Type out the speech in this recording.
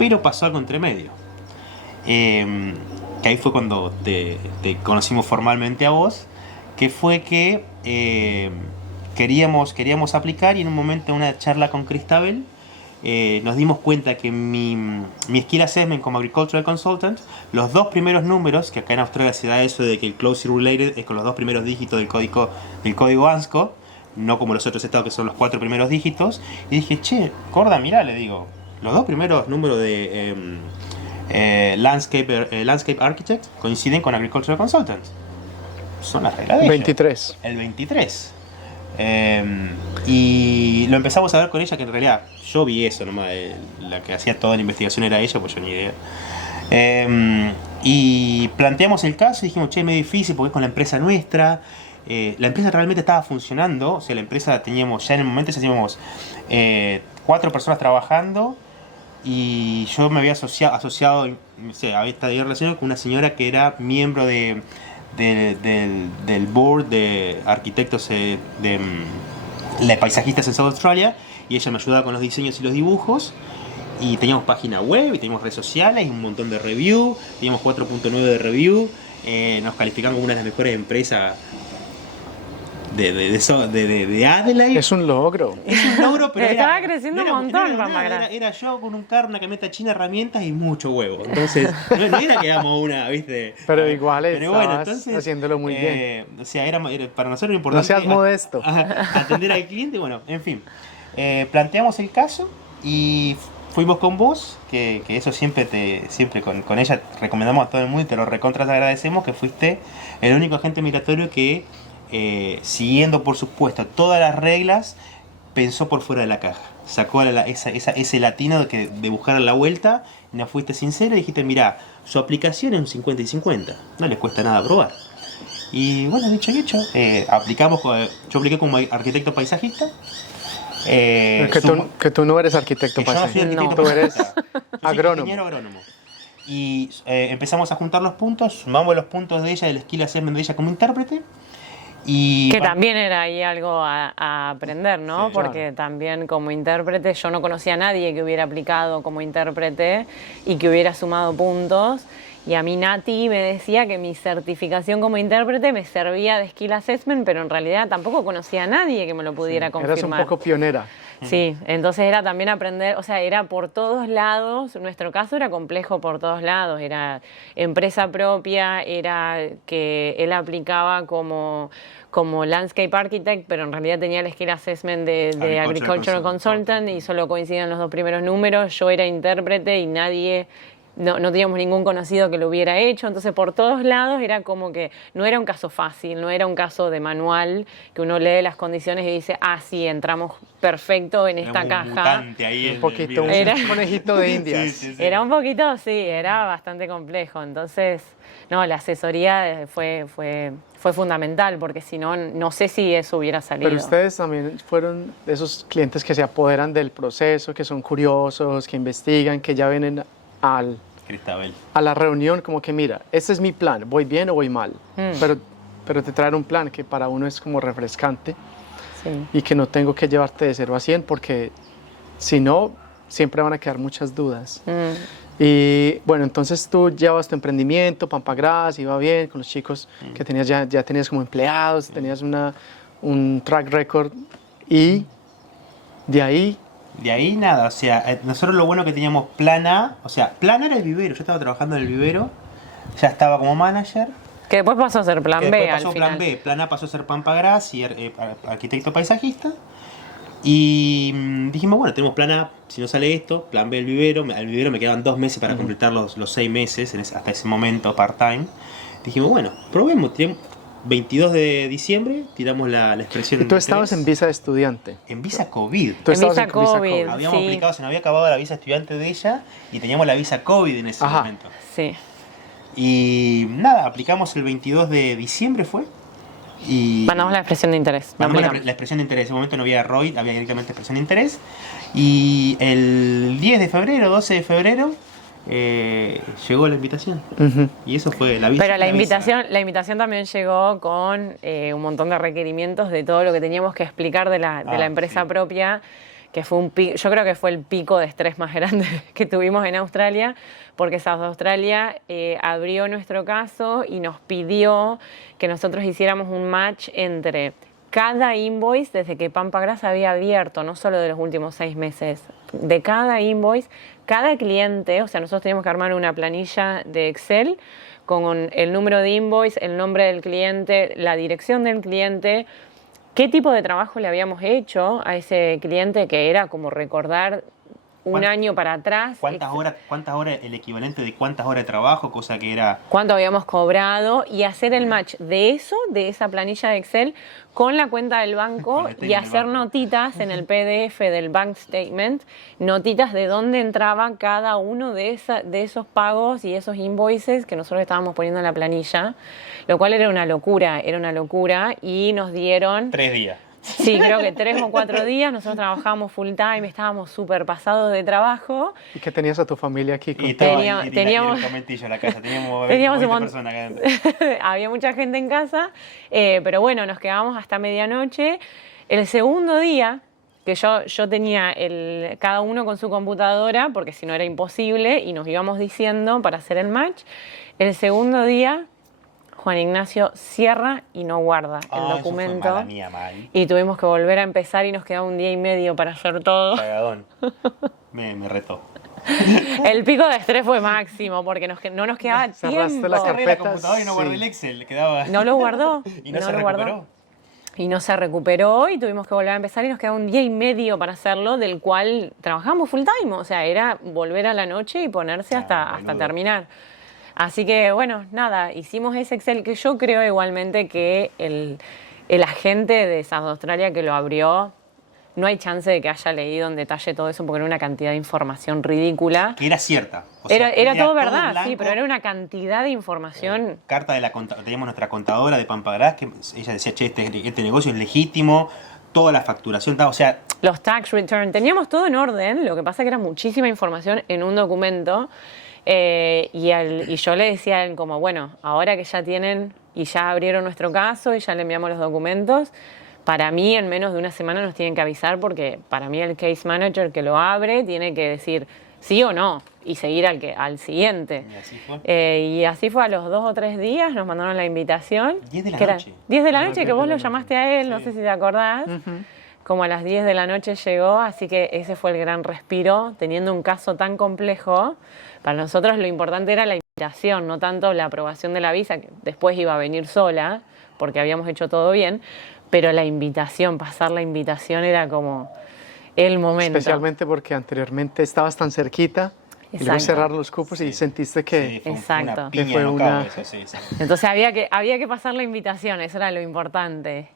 pero pasó algo entre medio. Que ahí fue cuando te conocimos formalmente a vos, que fue que queríamos aplicar, y en un momento, en una charla con Cristabel, nos dimos cuenta que mi skill assessment como agricultural consultant, los 2 primeros números, que acá en Australia se da eso de que el closely related es con los 2 primeros dígitos del código ANSCO, no como los otros estados que son los 4 primeros dígitos. Y dije, che, Corda, mirá, le digo, los 2 primeros números de landscape architect coinciden con agricultural consultant. Son las reglas de 23. El 23. Y lo empezamos a ver con ella, que en realidad yo vi eso nomás, la que hacía toda la investigación era ella, pues yo ni idea. Y planteamos el caso y dijimos, che, es medio difícil porque es con la empresa nuestra. La empresa realmente estaba funcionando, o sea, la empresa teníamos, ya en el momento ya teníamos 4 personas trabajando, y yo me había asociado, no sé, había estado relacionado con una señora que era miembro del board de arquitectos de paisajistas en South Australia, y ella me ayudaba con los diseños y los dibujos, y teníamos página web, y teníamos redes sociales, y un montón de review, teníamos 4.9 de review, nos calificaron como una de las mejores empresas de Adelaide. Es un logro. Es un logro, pero estaba creciendo un montón, era yo con un carro, una camioneta china, herramientas y mucho huevo. Entonces, no era que éramos una, ¿viste? Pero igual pero bueno, entonces, haciéndolo muy bien. O sea, era para nosotros era importante. No seas modesto. Atender al cliente, bueno, en fin. Planteamos el caso y fuimos con vos, que eso siempre con ella recomendamos a todo el mundo y te lo recontras agradecemos, que fuiste el único agente migratorio que, siguiendo por supuesto todas las reglas, pensó por fuera de la caja. Sacó ese latino de buscar la vuelta, y nos fuiste sincero y dijiste, mirá, su aplicación es un 50 y 50, no les cuesta nada probar. Y bueno, dicho y hecho, aplicamos, yo apliqué como arquitecto paisajista. Que tú no eres arquitecto paisajista, no, tú eres agrónomo. Ingeniero agrónomo. Y empezamos a juntar los puntos, sumamos los puntos de ella, del skill assessment de ella como intérprete. Y que también era ahí algo a aprender, ¿no? Sí, porque claro. también como intérprete yo no conocía a nadie que hubiera aplicado como intérprete y que hubiera sumado puntos. Y a mí Nati me decía que mi certificación como intérprete me servía de skill assessment, pero en realidad tampoco conocía a nadie que me lo pudiera confirmar. Eras un poco pionera. Sí, entonces era también aprender, o sea, era por todos lados, nuestro caso era complejo por todos lados, era empresa propia, era que él aplicaba como landscape architect, pero en realidad tenía el skill assessment de agricultural consultant y solo coincidían los 2 primeros números, yo era intérprete y nadie... No teníamos ningún conocido que lo hubiera hecho, entonces por todos lados era como que no era un caso fácil, no era un caso de manual que uno lee las condiciones y dice, sí, entramos perfecto en esta caja. Ahí Un poquito, un conejito de Indias. Sí. Era un poquito, sí, era bastante complejo, entonces, no, la asesoría fue fundamental, porque si no, no sé si eso hubiera salido. Pero ustedes también fueron de esos clientes que se apoderan del proceso, que son curiosos, que investigan, que ya vienen a la reunión como que mira, este es mi plan, voy bien o voy mal, pero te traen un plan que para uno es como refrescante, sí. Y que no tengo que llevarte de 0 a 100 porque si no, siempre van a quedar muchas dudas. Y bueno, entonces tú llevas tu emprendimiento, Pampagras, iba bien con los chicos que tenías ya tenías como empleados, tenías un track record y de ahí nada, o sea, nosotros lo bueno que teníamos plan A, o sea, plan A era el vivero, yo estaba trabajando en el vivero, ya estaba como manager. Que después pasó a ser plan B al plan final. B, plan A pasó a ser Pampagras y arquitecto paisajista. Y dijimos, bueno, tenemos plan A, si no sale esto, plan B el vivero. Al vivero me quedaban 2 meses para completar los 6 meses, hasta ese momento part-time. Dijimos, bueno, probemos, 22 de diciembre tiramos la expresión. ¿Y tú estabas en visa de estudiante? En visa COVID. En visa COVID. Habíamos aplicado, se nos había acabado la visa estudiante de ella y teníamos la visa COVID en ese momento. Sí. Y nada, aplicamos el 22 de diciembre fue. Y mandamos la expresión de interés. Mandamos la expresión de interés. En ese momento no había ROI, había directamente expresión de interés. Y el 10 de febrero, 12 de febrero, llegó la invitación. Y eso fue la visa. Pero la invitación también llegó con un montón de requerimientos de todo lo que teníamos que explicar de la empresa propia, que fue yo creo que fue el pico de estrés más grande que tuvimos en Australia, porque South Australia abrió nuestro caso y nos pidió que nosotros hiciéramos un match entre cada invoice desde que Pampagras había abierto, no solo de los últimos 6 meses, de cada invoice, cada cliente, o sea, nosotros teníamos que armar una planilla de Excel con el número de invoice, el nombre del cliente, la dirección del cliente, qué tipo de trabajo le habíamos hecho a ese cliente, que era como recordar un año para atrás. ¿Cuántas horas, el equivalente de cuántas horas de trabajo, cosa que era? Cuánto habíamos cobrado y hacer el match de eso, de esa planilla de Excel, con la cuenta del banco y hacer notitas en el PDF del bank statement, notitas de dónde entraba cada uno de esos pagos y esos invoices que nosotros estábamos poniendo en la planilla, lo cual era una locura y nos dieron 3 días. Sí, creo que 3 o 4 días. Nosotros trabajábamos full time, estábamos súper pasados de trabajo. ¿Y qué tenías a tu familia aquí? Teníamos un comentillo en la casa, teníamos un personas acá adentro. Había mucha gente en casa, pero bueno, nos quedábamos hasta medianoche. El segundo día, que yo tenía cada uno con su computadora, porque si no era imposible, y nos íbamos diciendo para hacer el match. El segundo día, Juan Ignacio cierra y no guarda el documento. Eso fue mala mía, mal. Y tuvimos que volver a empezar y nos quedaba 1 día y medio para hacer todo. Cagadón. Me retó. El pico de estrés fue máximo porque no nos quedaba tiempo. La Cerré la carpeta, computadora y no guardé el Excel. Quedaba... No lo guardó. Y no se recuperó. Y no se recuperó y tuvimos que volver a empezar y nos quedaba 1 día y medio para hacerlo, del cual trabajamos full time. O sea, era volver a la noche y ponerse hasta terminar. Así que, bueno, nada, hicimos ese Excel que yo creo igualmente que el agente de South Australia que lo abrió, no hay chance de que haya leído en detalle todo eso porque era una cantidad de información ridícula. Que era cierta. O sea, era todo verdad, blanco, sí, pero era una cantidad de información. Carta de teníamos nuestra contadora de Pampagras, que ella decía, che, este negocio es legítimo, toda la facturación, o sea... Los tax return, teníamos todo en orden, lo que pasa es que era muchísima información en un documento. Y yo le decía a él como, bueno, ahora que ya tienen y ya abrieron nuestro caso y ya le enviamos los documentos, para mí en menos de una semana nos tienen que avisar porque para mí el case manager que lo abre tiene que decir sí o no y seguir al siguiente. Y así fue. A los 2 o 3 días nos mandaron la invitación. 10 de la noche. 10 de la noche, que vos lo llamaste a él, sí. No sé si te acordás. Como a las 10 de la noche llegó, así que ese fue el gran respiro, teniendo un caso tan complejo. Para nosotros lo importante era la invitación, no tanto la aprobación de la visa, que después iba a venir sola, porque habíamos hecho todo bien, pero la invitación, pasar la invitación era como el momento. Especialmente porque anteriormente estabas tan cerquita. Y luego cerrar los cupos y sentiste que... Sí, exacto. Una piña eso, sí. Entonces había que pasar la invitación, eso era lo importante.